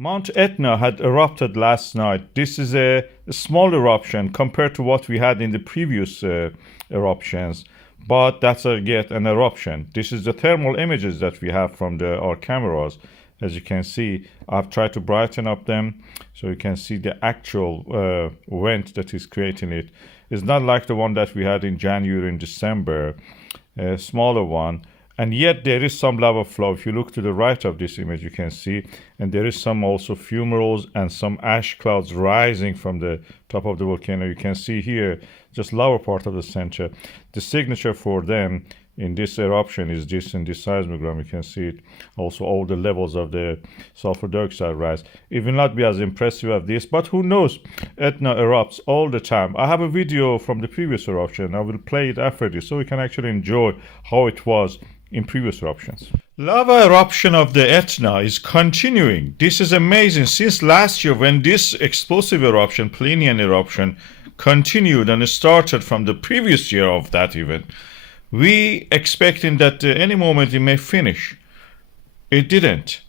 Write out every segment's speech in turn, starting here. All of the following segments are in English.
Mount Etna had erupted last night. This is a small eruption compared to what we had in the previous eruptions, but that's yet an eruption. This is the thermal images that we have from our cameras. As you can see, I've tried to brighten up them so you can see the actual vent that is creating it. It's not like the one that we had in January and December, a smaller one. And yet there is some lava flow. If you look to the right of this image, you can see, and there is some also fumaroles and some ash clouds rising from the top of the volcano. You can see here, just lower part of the center. The signature for them in this eruption is this in this seismogram. You can see it. Also, all the levels of the sulfur dioxide rise. It will not be as impressive as this, but who knows? Etna erupts all the time. I have a video from the previous eruption. I will play it after this so we can actually enjoy how it was in previous eruptions. Lava eruption of the Etna is continuing. This is amazing. Since last year, when this explosive eruption, Plinian eruption, continued and started from the previous year of that event, we expecting that any moment it may finish. It didn't.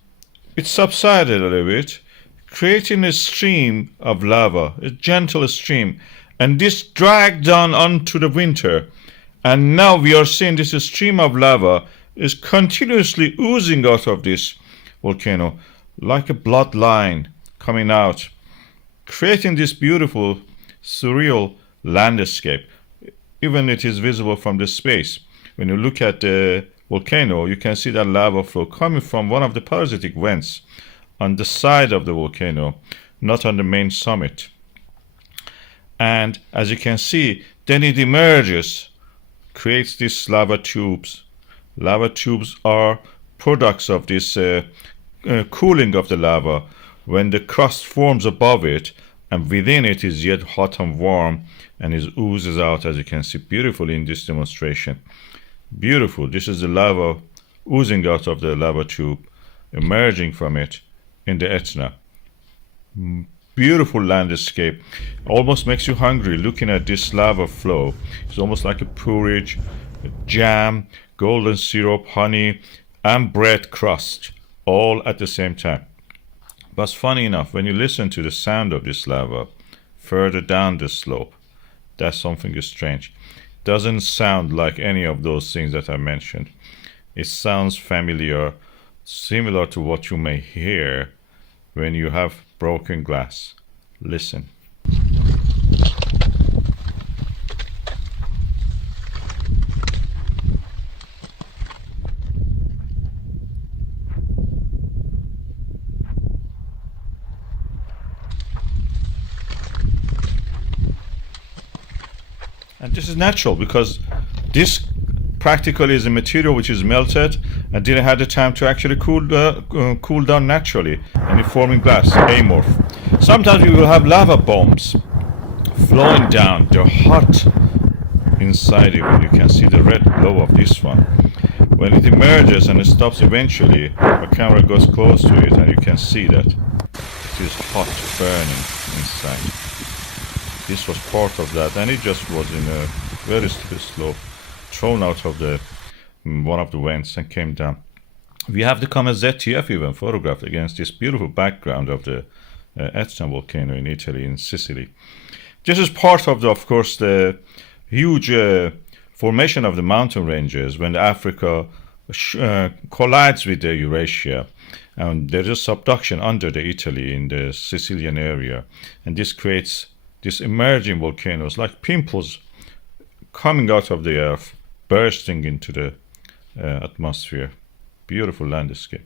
It subsided a little bit, creating a stream of lava, a gentle stream, and this dragged on onto the winter. And now we are seeing this stream of lava is continuously oozing out of this volcano like a bloodline coming out, creating this beautiful, surreal landscape. Even it is visible from the space. When you look at the volcano, you can see that lava flow coming from one of the parasitic vents on the side of the volcano, not on the main summit. And as you can see, then it emerges, creates these lava tubes. Lava tubes are products of this cooling of the lava when the crust forms above it and within it is yet hot and warm and it oozes out, as you can see beautifully in this demonstration. Beautiful. This is the lava oozing out of the lava tube, emerging from it in the Etna. Beautiful landscape. Almost makes you hungry looking at this lava flow. It's almost like a porridge, a jam, golden syrup, honey, and bread crust, all at the same time. But funny enough, when you listen to the sound of this lava further down the slope, that's something strange. Doesn't sound like any of those things that I mentioned. It sounds familiar, similar to what you may hear when you have broken glass. Listen. And this is natural because this practically is a material which is melted and didn't have the time to actually cool down naturally, and it forming glass, amorph. Sometimes we will have lava bombs flowing down. They're hot inside it. You can see the red glow of this one. When it emerges and it stops eventually, the camera goes close to it and you can see that it is hot burning inside. This was part of that, and it just was in a very steep slope, thrown out of the one of the vents and came down. We have the comet ZTF even photographed against this beautiful background of the Etna volcano in Italy, in Sicily. This is part of course, the huge formation of the mountain ranges when Africa collides with the Eurasia. And there is subduction under the Italy in the Sicilian area, and this creates these emerging volcanoes like pimples coming out of the earth, bursting into the atmosphere. Beautiful landscape.